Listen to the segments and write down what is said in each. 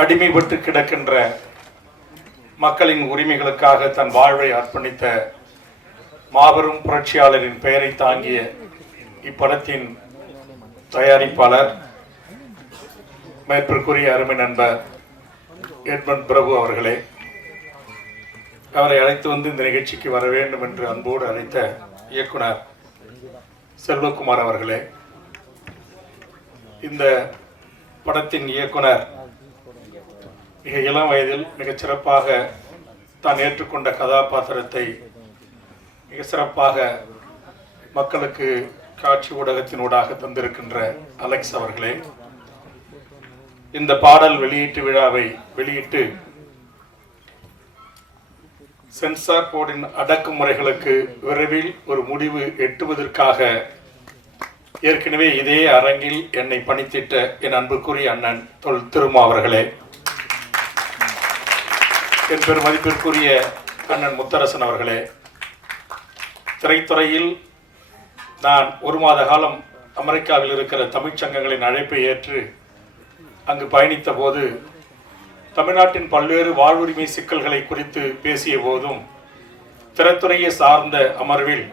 அடிமைப்பட்டு கிடக்கின்ற மக்களின் உரிமைகளுக்காக தன் வாழ்வை அர்ப்பணித்த மாபெரும் புரட்சியாளரின் பெயரை தாங்கிய இப்படத்தின் தயாரிப்பாளர் மேற்பிற்குரிய அருமை நண்பர் எட்மண்ட் பிரபு அவர்களே, அவரை அழைத்து வந்து இந்த நிகழ்ச்சிக்கு வர வேண்டும் என்று அன்போடு அழைத்த இயக்குனர் செல்வகுமார் அவர்களே, இந்த படத்தின் இயக்குனர் மிக இளம் வயதில் மிகச் சிறப்பாக தான் ஏற்றுக்கொண்ட கதாபாத்திரத்தை மிக சிறப்பாக மக்களுக்கு காட்சி ஊடகத்தினூடாக தந்திருக்கின்ற அலெக்ஸ் அவர்களே, இந்த பாடல் வெளியீட்டு விழாவை வெளியிட்டு சென்சார் போர்டின் அடக்குமுறைகளுக்கு விரைவில் ஒரு முடிவு எட்டுவதற்காக ஏற்கனவே இதே அரங்கில் என்னை பணித்திட்ட என் அன்புக்குரிய அண்ணன் தொல் திருமா அவர்களே, என் பெரும் மதிப்பிற்குரிய அண்ணன் முத்தரசன் அவர்களே, திரைத்துறையில் நான் ஒரு மாத காலம் அமெரிக்காவில் இருக்கிற தமிழ்ச்சங்கங்களின் அழைப்பை ஏற்று அங்கு பயணித்த போது தமிழ்நாட்டின் பல்வேறு வாழ்வுரிமை சிக்கல்களை குறித்து பேசிய போதும் திரைத்துறையை சார்ந்த அமர்வில்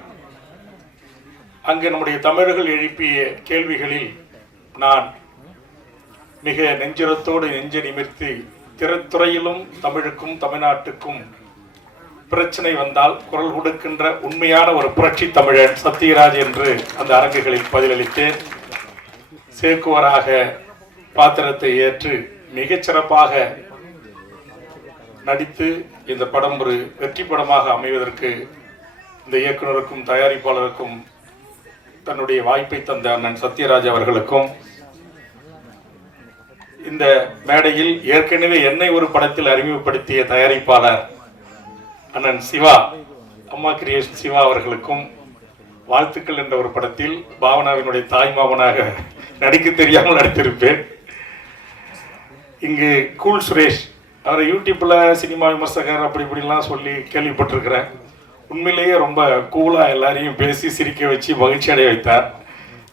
அங்கு நம்முடைய தமிழர்கள் எழுப்பிய கேள்விகளில் நான் மிக நெஞ்சுரத்தோடு நெஞ்ச நிமிர்த்தி திரைத்துறையிலும் தமிழுக்கும் தமிழ்நாட்டுக்கும் பிரச்சனை வந்தால் குரல் கொடுக்கின்ற உண்மையான ஒரு புரட்சி தமிழன் சத்யராஜ் என்று அந்த அரங்குகளில் பதிலளித்தேன். சேக்குவராக பாத்திரத்தை ஏற்று மிகச் சிறப்பாக நடித்து இந்த படம் ஒரு வெற்றி படமாக அமைவதற்கு இந்த இயக்குனருக்கும் தயாரிப்பாளருக்கும் தன்னுடைய வாய்ப்பை தந்த அண்ணன் சத்யராஜ் அவர்களுக்கும், இந்த மேடையில் ஏற்கனவே என்னை ஒரு படத்தில் அறிமுகப்படுத்திய தயாரிப்பாளர் அண்ணன் சிவா, அம்மா கிரியேஷன் சிவா அவர்களுக்கும் வாழ்த்துக்கள் என்ற ஒரு படத்தில் பாவனாவினுடைய தாய் மாமனாக நடிக்க தெரியாமல் நடித்திருப்பேன். இங்கு கூல் சுரேஷ், அவர் யூடியூப்ல சினிமா விமர்சகர் அப்படி இப்படிலாம் சொல்லி கேள்விப்பட்டிருக்கிறேன். உண்மையிலேயே ரொம்ப கூலா எல்லாரையும் பேசி சிரிக்க வச்சு மகிழ்ச்சி அடைய வைத்தார்.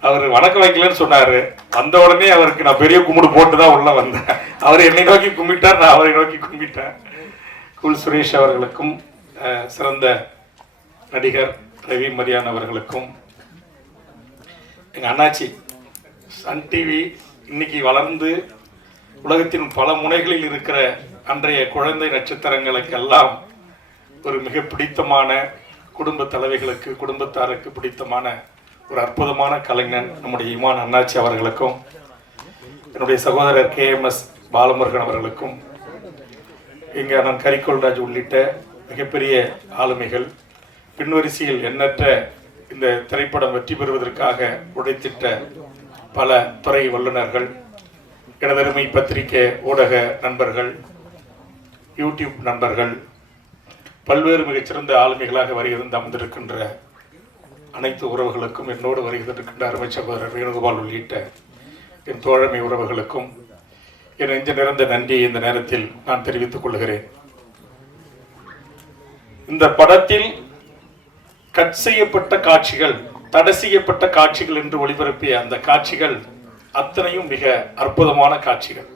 அவர் வணக்கம் வைக்கலன்னு சொன்னாரு. வந்த உடனே அவருக்கு நான் பெரிய கும்பிடு போட்டுதான் உள்ள வந்தேன். அவர் என்னை நோக்கி கும்பிட்டார், நான் அவரை நோக்கி கும்பிட்டேன். கூல் சுரேஷ் அவர்களுக்கும் சிறந்த நடிகர் ரவி மரியான் அவர்களுக்கும், எங்க அண்ணாச்சி சன் டிவி இன்னைக்கு வளர்ந்து உலகத்தின் பல முனைகளில் இருக்கிற அன்றைய குழந்தை நட்சத்திரங்களுக்கெல்லாம் ஒரு மிக பிடித்தமான குடும்ப தலைவிகளுக்கு குடும்பத்தாருக்கு பிடித்தமான ஒரு அற்புதமான கலைஞன் நம்முடைய இமான் அண்ணாச்சி அவர்களுக்கும், என்னுடைய சகோதரர் KMS பாலமுருகன் அவர்களுக்கும், இங்கே அண்ணன் கரிகோல்ராஜ் உள்ளிட்ட மிகப்பெரிய ஆளுமைகள், பின்வரிசையில் எண்ணற்ற இந்த திரைப்படம் வெற்றி பெறுவதற்காக உழைத்திட்ட பல துறை வல்லுநர்கள், எனதருமை பத்திரிகை ஊடக நண்பர்கள், யூடியூப் நண்பர்கள், பல்வேறு மிகச்சிறந்த ஆளுமைகளாக வருகிறது அமர்ந்திருக்கின்ற அனைத்து உறவுகளுக்கும், என்னோடு வருகின்றிருக்கின்ற அருமை சகோதரர் வேணுகோபால் உள்ளிட்ட என் தோழமை உறவுகளுக்கும் என் நெஞ்ச நிறைந்த நன்றியை இந்த நேரத்தில் நான் தெரிவித்துக் கொள்கிறேன். இந்த படத்தில் கட் செய்யப்பட்ட காட்சிகள், தடை செய்யப்பட்ட காட்சிகள் என்று ஒளிபரப்பிய அந்த காட்சிகள் அத்தனையும் மிக அற்புதமான காட்சிகள்.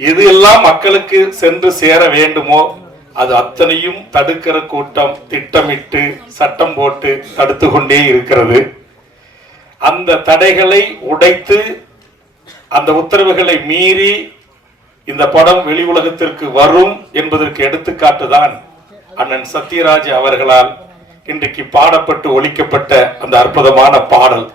எது எல்லாம் மக்களுக்கு சென்று சேர வேண்டுமோ அது அத்தனையும் தடுக்கிற கூட்டம் திட்டமிட்டு சட்டம் போட்டு தடுத்து கொண்டே இருக்கிறது. அந்த தடைகளை உடைத்து அந்த உத்தரவுகளை மீறி இந்த படம் வெளி உலகத்திற்கு வரும் என்பதற்கு எடுத்துக்காட்டுதான் அண்ணன் சத்யராஜ் அவர்களால் இன்றைக்கு பாடப்பட்டு ஒலிக்கப்பட்ட அந்த அற்புதமான பாடல்.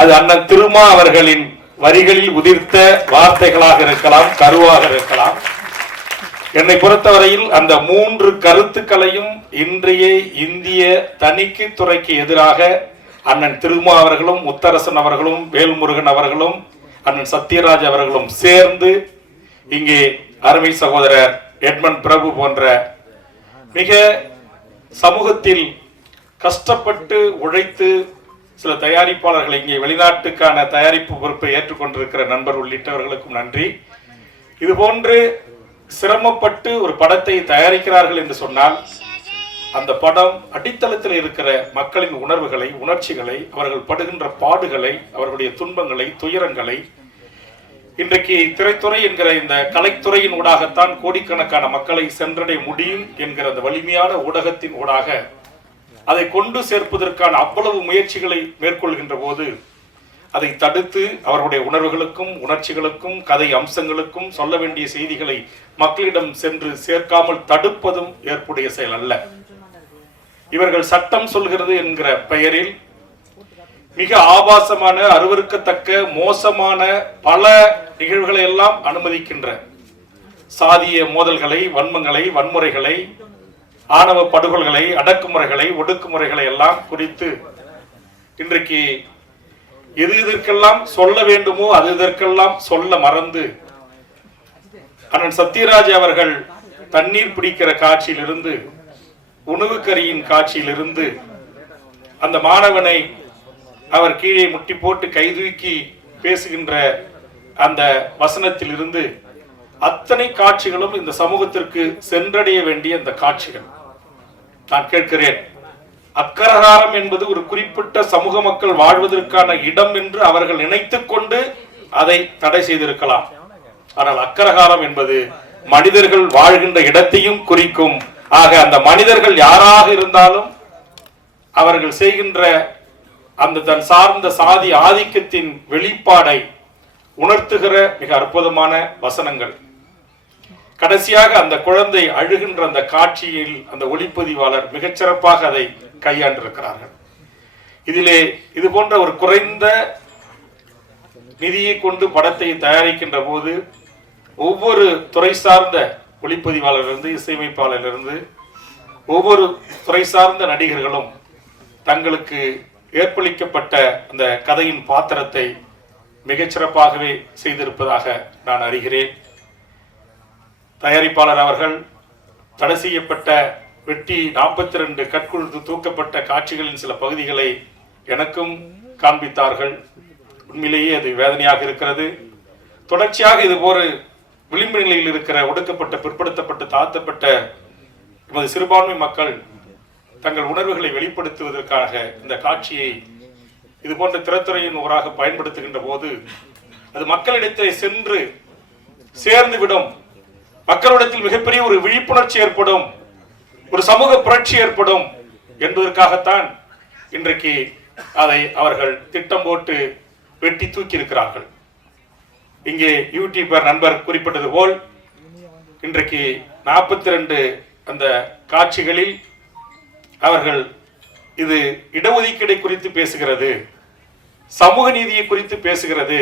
அது அண்ணன் திருமா அவர்களின் வரிகளில் உதிர்த்த வார்த்தைகளாக இருக்கலாம், கருவாக இருக்கலாம். என்னை பொறுத்தவரையில் அந்த மூன்று கருத்துக்களையும் இன்றைய இந்திய தணிக்கை துறைக்கு எதிராக அண்ணன் திருமா அவர்களும், முத்தரசன் அவர்களும், வேல்முருகன் அவர்களும், அண்ணன் சத்யராஜ் அவர்களும் சேர்ந்து இங்கே அருமை சகோதரர் எட்மண்ட் பிரபு போன்ற மிக சமூகத்தில் கஷ்டப்பட்டு உழைத்து சில தயாரிப்பாளர்கள், இங்கே வெளிநாட்டுக்கான தயாரிப்பு பொறுப்பை ஏற்றுக்கொண்டிருக்கிற நண்பர் உள்ளிட்டவர்களுக்கும் நன்றி. இதுபோன்று சிரமப்பட்டு ஒரு படத்தை தயாரிக்கிறார்கள் என்று சொன்னால் அந்த படம் அடித்தளத்தில் இருக்கிற மக்களின் உணர்வுகளை, உணர்ச்சிகளை, அவர்கள் படுகின்ற பாடுகளை, அவர்களுடைய துன்பங்களை, துயரங்களை இன்றைக்கு திரைத்துறை என்கிற இந்த கலைத்துறையின் ஊடாகத்தான் கோடிக்கணக்கான மக்களை சென்றடைய முடியும் என்கிற அந்த வலிமையான ஊடகத்தின் ஊடாக அதை கொண்டு சேர்ப்பதற்கான அவ்வளவு முயற்சிகளை மேற்கொள்கின்ற போது அதை தடுத்து அவருடைய உணர்வுகளுக்கும் உணர்ச்சிகளுக்கும் கதை அம்சங்களுக்கும் சொல்ல வேண்டிய செய்திகளை மக்களிடம் சென்று சேர்க்காமல் தடுப்பதும் ஏற்புடைய செயல் அல்ல. இவர்கள் சட்டம் சொல்கிறது என்கிற பெயரில் மிக ஆபாசமான அருவருக்கத்தக்க மோசமான பல நிகழ்வுகளை எல்லாம் அனுமதிக்கின்ற சாதிய மோதல்களை, வன்மங்களை, வன்முறைகளை, ஆணவ படுகொலைகளை, அடக்குமுறைகளை, ஒடுக்குமுறைகளை எல்லாம் குறித்து இன்றைக்கு எது இதற்கெல்லாம் சொல்ல வேண்டுமோ அது இதற்கெல்லாம் சொல்ல மறந்து அண்ணன் சத்யராஜ் அவர்கள் தண்ணீர் பிடிக்கிற காட்சியிலிருந்து, உணவு கரியின் காட்சியிலிருந்து, அந்த மாணவனை அவர் கீழே முட்டி போட்டு கைதூக்கி பேசுகின்ற அந்த வசனத்தில் இருந்து அத்தனை காட்சிகளும் இந்த சமூகத்திற்கு சென்றடைய வேண்டிய அந்த காட்சிகள். நான் கேட்கிறேன், அக்கரகாரம் என்பது ஒரு குறிப்பிட்ட சமூக மக்கள் வாழ்வதற்கான இடம் என்று அவர்கள் நினைத்துக் கொண்டு அதை தடை செய்திருக்கலாம். ஆனால் அக்கரகாரம் என்பது மனிதர்கள் வாழ்கின்ற இடத்தையும் குறிக்கும். ஆக அந்த மனிதர்கள் யாராக இருந்தாலும் அவர்கள் செய்கின்ற அந்த தன் சார்ந்த சாதி ஆதிக்கத்தின் வெளிப்பாடை உணர்த்துகிற மிக அற்புதமான வசனங்கள். கடைசியாக அந்த குழந்தை அழுகின்ற அந்த காட்சியில் அந்த ஒளிப்பதிவாளர் மிகச்சிறப்பாக அதை கையாண்டிருக்கிறார்கள். இதிலே இது போன்ற ஒரு குறைந்த நிதியை கொண்டு படத்தை தயாரிக்கின்ற போது ஒவ்வொரு துறை சார்ந்த ஒளிப்பதிவாளரிலிருந்து, இசையமைப்பாளரிலிருந்து ஒவ்வொரு துறை சார்ந்த நடிகர்களும் தங்களுக்கு ஏற்பளிக்கப்பட்ட அந்த கதையின் பாத்திரத்தை மிகச்சிறப்பாகவே செய்திருப்பதாக நான் அறிகிறேன். தயாரிப்பாளர் அவர்கள் தடை செய்யப்பட்ட வெட்டி 42 கற்குழுத்து தூக்கப்பட்ட காட்சிகளின் சில பகுதிகளை எனக்கும் காண்பித்தார்கள். உண்மையிலேயே அது வேதனையாக இருக்கிறது. தொடர்ச்சியாக இது ஒரு விளிம்பு நிலையில் இருக்கிற ஒடுக்கப்பட்ட, பிற்படுத்தப்பட்ட, தாழ்த்தப்பட்ட நமது சிறுபான்மை மக்கள் தங்கள் உணர்வுகளை வெளிப்படுத்துவதற்காக இந்த காட்சியை இது போன்ற திரைத்துறையின் ஊராக பயன்படுத்துகின்ற போது அது மக்களிடத்தில் சென்று சேர்ந்துவிடும். மக்களிடத்தில் மிகப்பெரிய ஒரு விழிப்புணர்ச்சி ஏற்படும், ஒரு சமூக புரட்சி ஏற்படும் என்பதற்காகத்தான் இன்றைக்கு அதை அவர்கள் திட்டம் போட்டு வெட்டி தூக்கி இருக்கிறார்கள். இங்கே யூடியூபர் நண்பர் குறிப்பிட்டது போல் இன்றைக்கு 42 அந்த காட்சிகளில் அவர்கள் இது இடஒதுக்கீடை குறித்து பேசுகிறது, சமூக நீதியை குறித்து பேசுகிறது.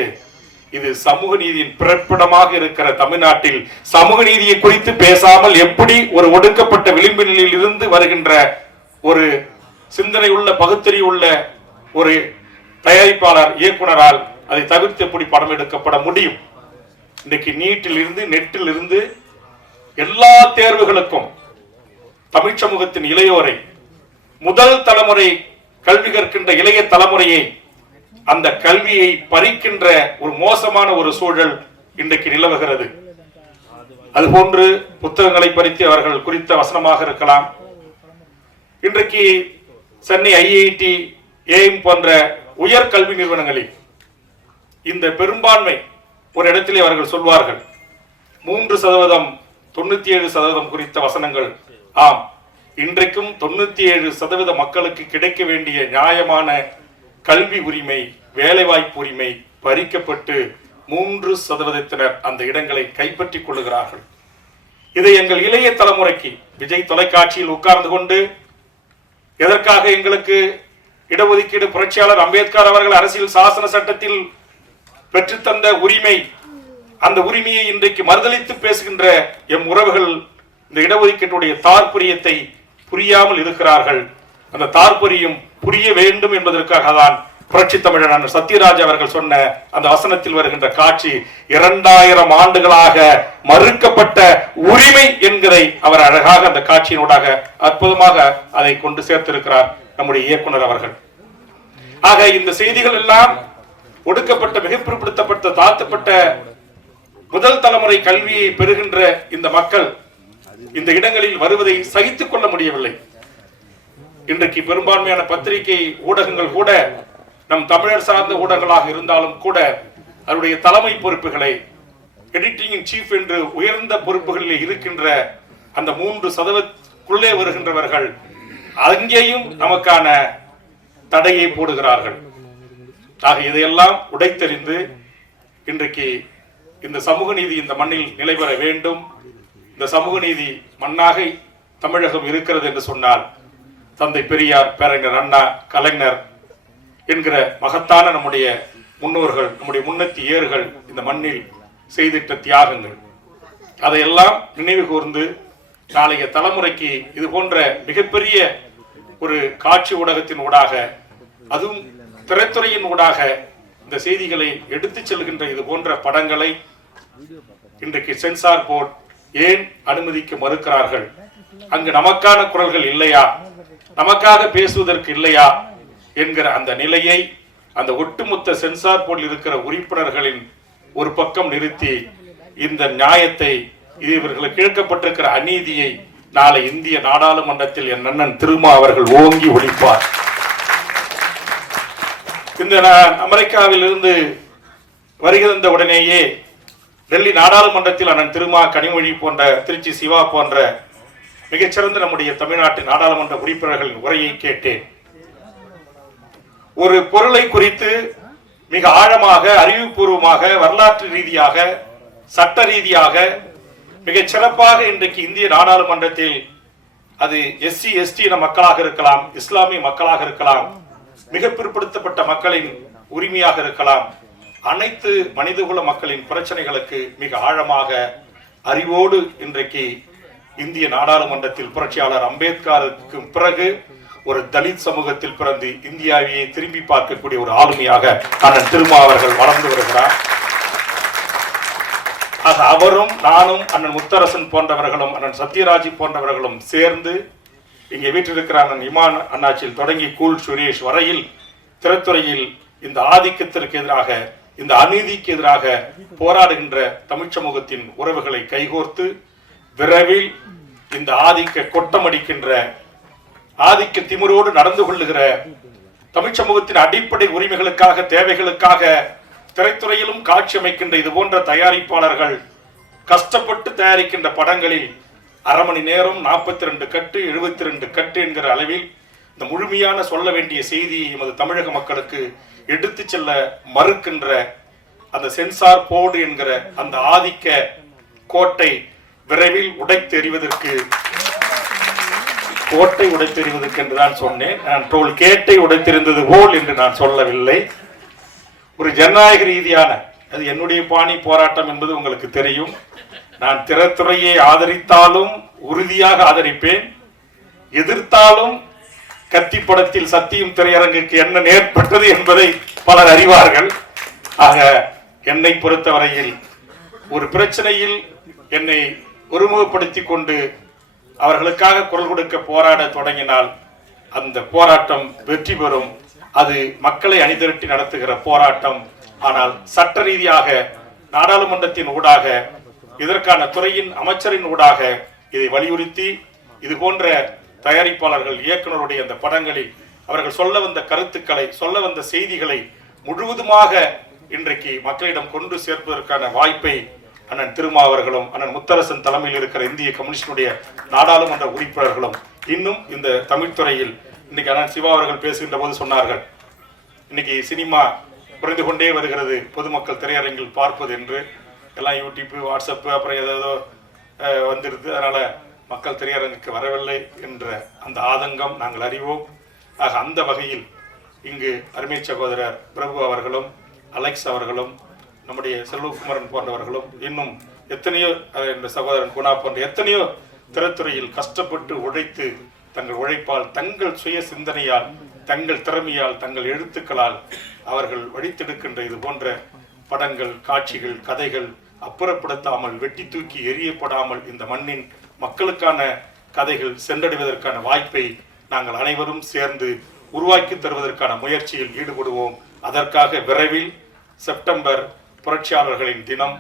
இது சமூக நீதியின் பிறப்பிடமாக இருக்கிற தமிழ்நாட்டில் சமூக நீதியை குறித்து பேசாமல் எப்படி ஒரு ஒடுக்கப்பட்ட விளிம்பு நிலையில் இருந்து வருகின்ற ஒரு சிந்தனை உள்ள, பகுத்தறிவு உள்ள ஒரு தயாரிப்பாளர், இயக்குனரால் அதை தவிர்த்து எப்படி படம் எடுக்கப்பட முடியும்? இன்றைக்கு நீட்டில் இருந்து, நெட்டில் இருந்து எல்லா தேர்வுகளுக்கும் தமிழ் சமூகத்தின் இளையோரை, முதல் தலைமுறை கல்வி கற்கின்ற இளைய தலைமுறையை, அந்த கல்வியை பறிக்கின்ற ஒரு மோசமான ஒரு சூழல் இன்றைக்கு நிலவுகிறது. அதுபோன்று புத்தகங்களை பறித்து அவர்கள் குறித்த வசனமாக இருக்கலாம். இன்றைக்கு சென்னை IIT, எய்ம் போன்ற உயர் கல்வி நிறுவனங்களில் இந்த பெரும்பான்மை ஒரு இடத்திலே அவர்கள் சொல்வார்கள் 3%, 97% குறித்த வசனங்கள். ஆம், இன்றைக்கும் 97% மக்களுக்கு கிடைக்க வேண்டிய நியாயமான கல்வி உரிமை, வேலைவாய்ப்பு உரிமை பறிக்கப்பட்டு 3% அந்த இடங்களை கைப்பற்றிக் கொள்ளுகிறார்கள். இதை எங்கள் இளைய தலைமுறைக்கு விஜய் தொலைக்காட்சியில் உட்கார்ந்து கொண்டு எதற்காக எங்களுக்கு இடஒதுக்கீடு புரட்சியாளர் அம்பேத்கர் அவர்கள் அரசியல் சாசன சட்டத்தில் பெற்றுத்தந்த உரிமை, அந்த உரிமையை இன்றைக்கு மறுதலித்து பேசுகின்ற எம் உறவுகள் இந்த இடஒதுக்கீட்டுடைய தாற்பயத்தை புரியாமல் இருக்கிறார்கள். அந்த தாற்பயம் புரிய வேண்டும் என்பதற்காக தான் புரட்சி தமிழன் சத்யராஜ் அவர்கள் சொன்ன அந்த வசனத்தில் வருகின்ற காட்சி 2000 ஆண்டுகளாக மறுக்கப்பட்ட உரிமை என்கிறதை அவர் அழகாக அந்த காட்சியினூடாக அற்புதமாக அதை கொண்டு சேர்த்திருக்கிறார் நம்முடைய இயக்குனர் அவர்கள். ஆக இந்த செய்திகள் எல்லாம் ஒடுக்கப்பட்ட, மிக பிற்படுத்தப்பட்ட, தாழ்த்தப்பட்ட முதல் தலைமுறை கல்வியை பெறுகின்ற இந்த மக்கள் இந்த இடங்களில் வருவதை சகித்துக் கொள்ள முடியவில்லை. இன்றைக்கு பெரும்பான்மையான பத்திரிகை ஊடகங்கள் கூட நம் தமிழர் சார்ந்த ஊடகங்களாக இருந்தாலும் கூட அதனுடைய தலைமை பொறுப்புகளை எடிட்டிங் இன் சீஃப் என்று உயர்ந்த பொறுப்புகளில் இருக்கின்ற அந்த 3% வருகின்றவர்கள் அங்கேயும் நமக்கான தடையை போடுகிறார்கள். ஆக இதையெல்லாம் உடைத்தெறிந்து இன்றைக்கு இந்த சமூக நீதி இந்த மண்ணில் நிலைபெற வேண்டும். இந்த சமூக நீதி மண்ணாக தமிழகம் இருக்கிறது என்று சொன்னால் தந்தை பெரியார், பேரறிஞர் அண்ணா, கலைஞர் என்கிற மகத்தான நம்முடைய முன்னோர்கள், நம்முடைய முன்னத்தி ஏறுகள் இந்த மண்ணில் செய்திட்ட தியாகங்கள், அதையெல்லாம் நினைவு கூர்ந்து நாளைய தலைமுறைக்கு இது போன்ற மிகப்பெரிய ஒரு காட்சி ஊடகத்தின் ஊடாக, அதுவும் திரைத்துறையின் ஊடாக இந்த செய்திகளை எடுத்துச் செல்கின்ற இது போன்ற படங்களை இன்றைக்கு சென்சார் போர்டு ஏன் அனுமதிக்க மறுக்கிறார்கள்? அங்கு நமக்கான குரல்கள் இல்லையா, நமக்காக பேசுவதற்கு இல்லையா என்கிற அந்த நிலையை அந்த ஒட்டுமொத்த சென்சார் போர்டில் இருக்கிற உறுப்பினர்களின் ஒரு பக்கம் நிறுத்தி இந்த நியாயத்தை, இவர்களுக்கு இழுக்கப்பட்டிருக்கிற அநீதியை நாளை இந்திய நாடாளுமன்றத்தில் என் அண்ணன் திருமா அவர்கள் ஓங்கி ஒழிப்பார். இந்த அமெரிக்காவில் இருந்து வருகை தந்த உடனேயே டெல்லி நாடாளுமன்றத்தில் அண்ணன் திருமா, கனிமொழி போன்ற, திருச்சி சிவா போன்ற மிகச்சிறந்த நம்முடைய தமிழ்நாட்டு நாடாளுமன்ற உறுப்பினர்களின் உரையை கேட்டேன். ஒரு பொருளை குறித்து மிக ஆழமாக, அறிவுபூர்வமாக, வரலாற்று ரீதியாக, சட்ட ரீதியாக மிகச் சிறப்பாக இன்றைக்கு இந்திய நாடாளுமன்றத்தில், அது SC ST மக்களாக இருக்கலாம், இஸ்லாமிய மக்களாக இருக்கலாம், மிக பிற்படுத்தப்பட்ட மக்களின் உரிமையாக இருக்கலாம், அனைத்து மனிதகுல மக்களின் பிரச்சனைகளுக்கு மிக ஆழமாக அறிவோடு இன்றைக்கு இந்திய நாடாளுமன்றத்தில் புரட்சியாளர் அம்பேத்கருக்கு பிறகு ஒரு தலித் சமூகத்தில் பிறந்து இந்தியாவையே திரும்பி பார்க்கக்கூடிய ஒரு ஆளுமையாக அண்ணன் திருமா அவர்கள் வளர்ந்து வருகிறார். அவரும் நானும், அண்ணன் முத்தரசன் போன்றவர்களும், அண்ணன் சத்யராஜ் போன்றவர்களும் சேர்ந்து இங்கே வீட்டில் இருக்கிற அண்ணன் இமான் அண்ணாச்சியில் தொடங்கி கூல் சுரேஷ் வரையில் திரைத்துறையில் இந்த ஆதிக்கத்திற்கு எதிராக, இந்த அநீதிக்கு எதிராக போராடுகின்ற தமிழ் சமூகத்தின் உறவுகளை கைகோர்த்து விரைவில் இந்த ஆதிக்க கொட்டமடிக்கின்ற, ஆதிக்க திமிரோடு நடந்து கொள்ளுகிற தமிழ் சமூகத்தின் அடிப்படை உரிமைகளுக்காக, தேவைகளுக்காக திரைத்துறையிலும் காட்சி அமைக்கின்ற இது போன்ற தயாரிப்பாளர்கள் கஷ்டப்பட்டு தயாரிக்கின்ற படங்களில் அரை மணி நேரம் 42 கட்டு 72 கட்டு என்கிற அளவில் இந்த முழுமையான சொல்ல வேண்டிய செய்தியை எமது தமிழக மக்களுக்கு எடுத்து செல்ல மறுக்கின்ற அந்த சென்சார் போர்டு என்கிற அந்த ஆதிக்க கோட்டை விரைவில் உடைத்தெறிவதற்கு, கோட்டை உடைத்தெறிவதற்கு என்று தான் சொன்னேன். நான் டோல் கேட்டை உடைத்தெறிந்தது போல் என்று நான் சொல்லவில்லை. ஒரு ஜனநாயக ரீதியான, அது என்னுடைய பாணி போராட்டம் என்பது உங்களுக்கு தெரியும். நான் திரைத்துறையை ஆதரித்தாலும் உறுதியாக ஆதரிப்பேன், எதிர்த்தாலும் கத்தி படத்தில் சத்தியம் திரையரங்குக்கு என்ன நேர்பட்டது என்பதை பலர் அறிவார்கள். ஆக என்னை பொறுத்தவரையில் ஒரு பிரச்சனையில் என்னை ஒருமுகப்படுத்தி கொண்டு அவர்களுக்காக குரல் கொடுக்க போராட தொடங்கினால் அந்த போராட்டம் வெற்றி பெறும். அது மக்களை அணிதிரட்டி நடத்துகிற போராட்டம். ஆனால் சட்ட ரீதியாக நாடாளுமன்றத்தின் ஊடாக, இதற்கான துறையின் அமைச்சரின் ஊடாக இதை வலியுறுத்தி இது போன்ற தயாரிப்பாளர்கள், இயக்குநருடைய அந்த படங்களில் அவர்கள் சொல்ல வந்த கருத்துக்களை, சொல்ல வந்த செய்திகளை முழுவதுமாக இன்றைக்கு மக்களிடம் கொண்டு சேர்ப்பதற்கான வாய்ப்பை அண்ணன் திருமா அவர்களும், அண்ணன் முத்தரசன் தலைமையில் இருக்கிற இந்திய கம்யூனிஸ்டுடைய நாடாளுமன்ற உறுப்பினர்களும், இன்னும் இந்த தமிழ் துறையில் இன்னைக்கு அண்ணன் சிவா அவர்கள் பேசுகின்ற போது சொன்னார்கள், இன்னைக்கு சினிமா குறைந்து கொண்டே வருகிறது, பொதுமக்கள் திரையரங்கில் பார்ப்பது என்று. எல்லாம் யூடியூப், வாட்ஸ்அப், அப்புறம் ஏதோ வந்துடுது, அதனால மக்கள் திரையரங்குக்கு வரவில்லை என்ற அந்த ஆதங்கம் நாங்கள் அறிவோம். ஆக அந்த வகையில் இங்கு அருமை சகோதரர் பிரபு அவர்களும், அலெக்ஸ் அவர்களும், நம்முடைய செல்வகுமாரன் போன்றவர்களும், இன்னும் எத்தனையோ சகோதரன் குணா போன்ற எத்தனையோ திரைத்துறையில் கஷ்டப்பட்டு உழைத்து தங்கள் உழைப்பால், தங்கள் சுய சிந்தனையால், தங்கள் திறமையால், தங்கள் எழுத்துக்களால் அவர்கள் வடித்தெடுக்கின்ற இது போன்ற படங்கள், காட்சிகள், கதைகள் அப்புறப்படுத்தாமல், வெட்டி தூக்கி எரியப்படாமல் இந்த மண்ணின் மக்களுக்கான கதைகள் சென்றடைவதற்கான வாய்ப்பை நாங்கள் அனைவரும் சேர்ந்து உருவாக்கி தருவதற்கான முயற்சியில் ஈடுபடுவோம். அதற்காக விரைவில் செப்டம்பர் புரட்சியாளர்களின் தினம்,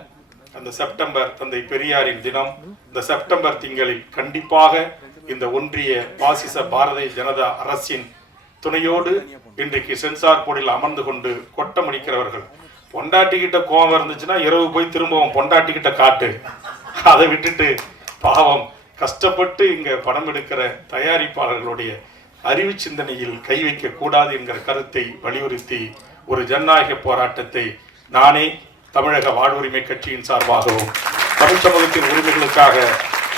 அந்த செப்டம்பர் தந்தை பெரியாரின் தினம், இந்த செப்டம்பர் திங்களில் கண்டிப்பாக இந்த ஒன்றிய பாசிச பாரதிய ஜனதா அரசின் துணையோடு இன்றைக்கு சென்சார் போர்டில் அமர்ந்து கொண்டு கொட்டமடிக்கிறவர்கள், பொண்டாட்டிக்கிட்ட கோபம் இருந்துச்சுன்னா இரவு போய் திரும்பவும் பொண்டாட்டிக்கிட்ட காட்டு. அதை விட்டுட்டு பாவம் கஷ்டப்பட்டு இங்க படம் எடுக்கிற தயாரிப்பாளர்களுடைய அறிவு சிந்தனையில் கை வைக்க கூடாது என்கிற கருத்தை வலியுறுத்தி ஒரு ஜனநாயக போராட்டத்தை நானே தமிழக வாழ்வுரிமை கட்சியின் சார்பாகவும் தமிழ் சமூகத்தின் உரிமைகளுக்காக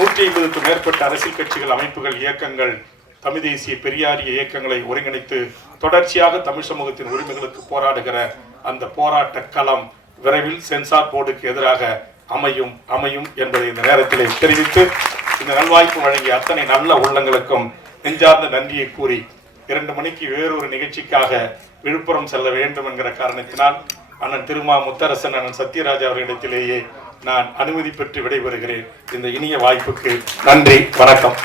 150க்கும் மேற்பட்ட அரசியல் கட்சிகள், அமைப்புகள், இயக்கங்கள், தமிழ் தேசிய பெரியாரிய இயக்கங்களை ஒருங்கிணைத்து தொடர்ச்சியாக தமிழ் சமூகத்தின் உரிமைகளுக்கு போராடுகிற அந்த போராட்ட களம் விரைவில் சென்சார் போர்டுக்கு எதிராக அமையும் என்பதை இந்த நேரத்திலே தெரிவித்து இந்த நல்வாய்ப்பு வழங்கிய அத்தனை நல்ல உள்ளங்களுக்கும் நெஞ்சார்ந்த நன்றியை கூறி 2 மணிக்கு வேறொரு நிகழ்ச்சிக்காக விழுப்புரம் செல்ல வேண்டும் என்கிற காரணத்தினால் அண்ணன் திருமா முத்தரசன், அண்ணன் சத்யராஜ் அவர்களிடத்திலேயே நான் அனுமதி பெற்று விடைபெறுகிறேன். இந்த இனிய வாய்ப்புக்கு நன்றி, வணக்கம்.